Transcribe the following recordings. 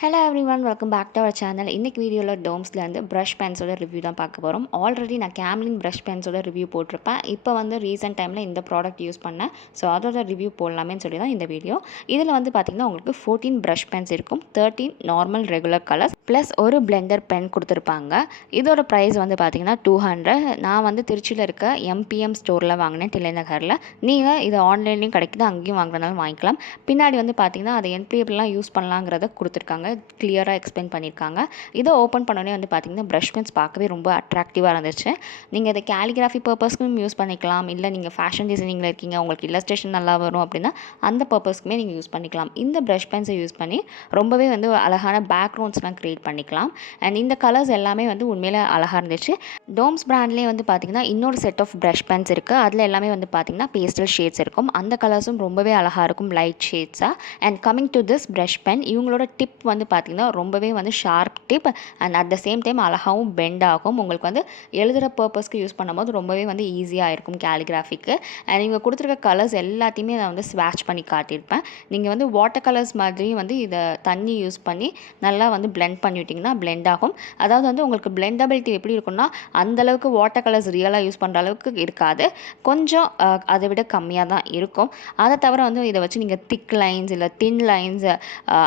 Hello everyone, welcome back to our channel. இன்றைக்கி வீடியோவில் டோம்ஸ்லேருந்து brush பென்ஸோட review தான் பார்க்க போகிறோம். ஆல்ரெடி நான் கேம்லின் ப்ரஷ் பென்ஸோட ரிவ்யூ போட்டிருப்பேன். இப்போ ரீசெண்ட் டைமில் இந்த ப்ராடக்ட் யூஸ் பண்ணேன். ஸோ அதோட ரிவ்யூ போடலாமேன்னு சொல்லி தான் இந்த வீடியோ. இதில் பார்த்திங்கன்னா உங்களுக்கு 14 ப்ரஷ் பென்ஸ் இருக்கும், 13 நார்மல் ரெகுலர் கலர்ஸ் ப்ளஸ் ஒரு பிளெண்டர் பென் கொடுத்துருப்பாங்க. இதோட ப்ரைஸ் பார்த்திங்கன்னா 200. நான் திருச்சியில் இருக்க எம்பிஎம் ஸ்டோரில் வாங்கினேன், தில்லைநகரில். நீங்கள் இது ஆன்லைன்லேயும் கிடைக்குது, அங்கேயும் வாங்குறதுனாலும் வாங்கிக்கலாம். பின்னாடி பார்த்திங்கன்னா அதை என்பிஎம்லாம் யூஸ் பண்ணலாங்கிறத கொடுத்துருக்காங்க, கிளியராக எக்ஸ்பிளைன் பண்ணியிருக்காங்க. இதை ஓப்பன் பண்ணோடனே பார்த்திங்கன்னா ப்ரஷ் பென்ஸ் பார்க்கவே ரொம்ப அட்ராக்டிவாக இருந்துச்சு. நீங்கள் இதை கேலிகிராஃபி பர்பஸ்க்கும் யூஸ் பண்ணிக்கலாம், இல்லை நீங்கள் ஃபேஷன் டிசைனிங்கில் இருக்கீங்க, உங்களுக்கு இல்லஸ்ட்ரேஷன் நல்லா வரும் அப்படின்னா அந்த பர்பஸ்க்குமே நீங்கள் யூஸ் பண்ணிக்கலாம். இந்த ப்ரஷ் பென்ஸை யூஸ் பண்ணி ரொம்பவே அழகான பேக்ரவுண்ட்ஸ்லாம் க்ரியேட் பண்ணிக்கலாம். அண்ட் இந்த கலர்ஸ் எல்லாமே உண்மையிலே அழகாக இருந்துச்சு. டோம்ஸ் பிராண்ட்லேயே பார்த்திங்கன்னா இன்னொரு செட் ஆஃப் ப்ரஷ் பென்ஸ் இருக்குது. அதில் எல்லாமே பார்த்திங்கன்னா பேஸ்டல் ஷேட்ஸ் இருக்கும். அந்த கலர்ஸும் ரொம்பவே அழகாக இருக்கும், லைட் ஷேட்ஸாக. And coming to this brush pen, இவங்களோட டிப் பார்த்திங்கன்னா ரொம்பவே sharp tip and at the same time அழகாகவும் பெண்ட் ஆகும். உங்களுக்கு எழுதுகிற பர்பஸ்க்கு யூஸ் பண்ணும்போது ரொம்பவே ஈஸியாக இருக்கும் கேலிகிராஃபிக்கு. அண்ட் இவங்க கொடுத்துருக்க கலர்ஸ் எல்லாத்தையுமே நான் ஸ்வாட்ச் பண்ணி காட்டியிருப்பேன். நீங்கள் வாட்டர் கலர்ஸ் மாதிரியும் இதை தண்ணி யூஸ் பண்ணி நல்லா பிளெண்ட் பண்ணிவிட்டிங்கன்னா பிளெண்ட் ஆகும். அதாவது உங்களுக்கு பிளெண்டபிலிட்டி எப்படி இருக்குன்னா, அந்தளவுக்கு வாட்டர் கலர்ஸ் ரியலாக யூஸ் பண்ணுற அளவுக்கு இருக்காது, கொஞ்சம் அதை விட கம்மியாக தான் இருக்கும். அதை தவிர இதை வச்சு நீங்கள் திக் லைன்ஸ் இல்லை தின் லைன்ஸ்,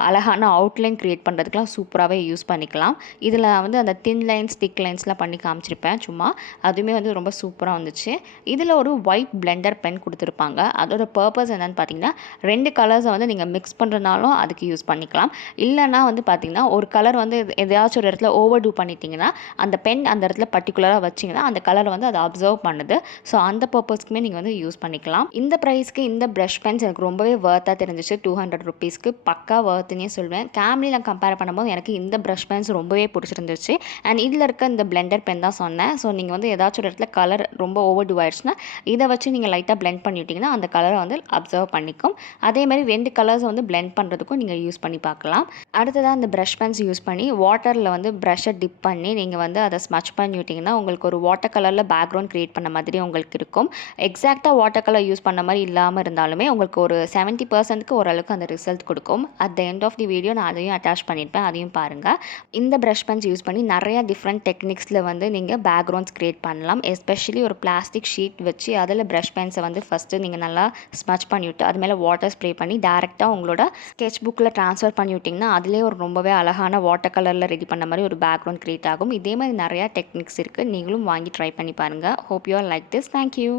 அழகான அவுட்லைன் க்ரியேட் பண்ணுறதுக்குலாம் சூப்பராகவே யூஸ் பண்ணிக்கலாம். இதில் அந்த தின் லைன்ஸ் திக் லைன்ஸ்லாம் பண்ணி காமிச்சிருப்பேன் சும்மா, அதுவுமே ரொம்ப சூப்பராக வந்துச்சு. இதில் ஒரு ஒயிட் பிளெண்டர் பென் கொடுத்துருப்பாங்க. அதோட பர்பஸ் என்னென்னு பார்த்தீங்கன்னா, 2 கலர்ஸை நீங்கள் மிக்ஸ் பண்ணுறதுனாலும் அதுக்கு யூஸ் பண்ணிக்கலாம். இல்லைனா பார்த்தீங்கன்னா ஒரு கலர் எதையாச்சும் ஒரு இடத்துல ஓவர் டூ பண்ணிட்டீங்கன்னா அந்த பென் அந்த இடத்துல பர்டிகுலராக வச்சிங்கன்னா அந்த கலரை அதை அப்சர்வ் பண்ணுது. ஸோ அந்த பர்பஸ்க்குமே நீங்கள் யூஸ் பண்ணிக்கலாம். இந்த ப்ரைஸ்க்கு இந்த ப்ரஷ் பென்ஸ் எனக்கு ரொம்பவே வர்த்தாக தெரிஞ்சிச்சு. 200 ருபீஸ்க்கு பக்கா வர்த்துன்னே சொல்வேன். கேம்லியில் கம்பேர் பண்ணும்போது எனக்கு இந்த ப்ரஷ் பென்ஸ் ரொம்பவே பிடிச்சிருந்துச்சு. அண்ட் இதில் இருக்க இந்த பிளெண்டர் பென் தான் சொன்னேன். ஸோ நீங்கள் ஏதாச்சும் ஒரு இடத்துல கலர் ரொம்ப ஓவர் டூ ஆயிடுச்சுன்னா இதை வச்சு நீங்கள் லைட்டாக பிளெண்ட் பண்ணிவிட்டிங்கன்னா அந்த கலரை அப்சர்வ் பண்ணிக்கும். அதேமாதிரி 2 கலர்ஸை பிளெண்ட் பண்ணுறதுக்கும் நீங்கள் யூஸ் பண்ணி பார்க்கலாம். அடுத்ததாக இந்த ப்ரஷ் பென்ஸ் யூஸ் பண்ணி வாட்டரில் ப்ரஷ்ஷை டிப் பண்ணி நீங்கள் அதை ஸ்மச் பண்ணிவிட்டிங்கன்னா உங்களுக்கு ஒரு வாட்டர் கலரில் பேக்ரவுண்ட் க்ரியேட் பண்ண மாதிரி உங்களுக்கு இருக்கும். எக்ஸாக்டாக வாட்டர் கலர் யூஸ் பண்ண மாதிரி இல்லாமல் இருந்தாலுமே உங்களுக்கு ஒரு 70%க்கு ஓரளவுக்கு அந்த ரிசல்ட் கொடுக்கும். At the end of the video நான் அதையும் அட்டாச் பண்ணியிருப்பேன், அதையும் பாருங்கள். இந்த ப்ரஷ் பென்ஸ் யூஸ் பண்ணி நிறைய டிஃப்ரெண்ட் டெக்னிக்ஸில் நீங்கள் பேக்ரவுண்ட்ஸ் க்ரியேட் பண்ணலாம். எஸ்பெஷலி ஒரு பிளாஸ்டிக் ஷீட் வச்சு அதில் ப்ரஷ் பென்ஸை ஃபஸ்ட்டு நீங்கள் நல்லா ஸ்மச் பண்ணிவிட்டு அது மேலே வாட்டர் ஸ்ப்ரே பண்ணி டேரெக்டாக உங்களோட ஸ்கெட்ச் புக்கில் ட்ரான்ஸ்ஃபர் பண்ணி விட்டிங்கன்னா அதிலே ஒரு ரொம்பவே அழகான வாட்டர் கலரில் ரெடி பண்ண மாதிரி ஒரு பேக்ரவுண்ட் க்ரியேட் ஆகும். இதே மாதிரி நிறையா டெக்னிக்ஸ் இருக்குது, நீங்களும் வாங்கி ட்ரை பண்ணி பாருங்கள். Hope you are like this. Thank you.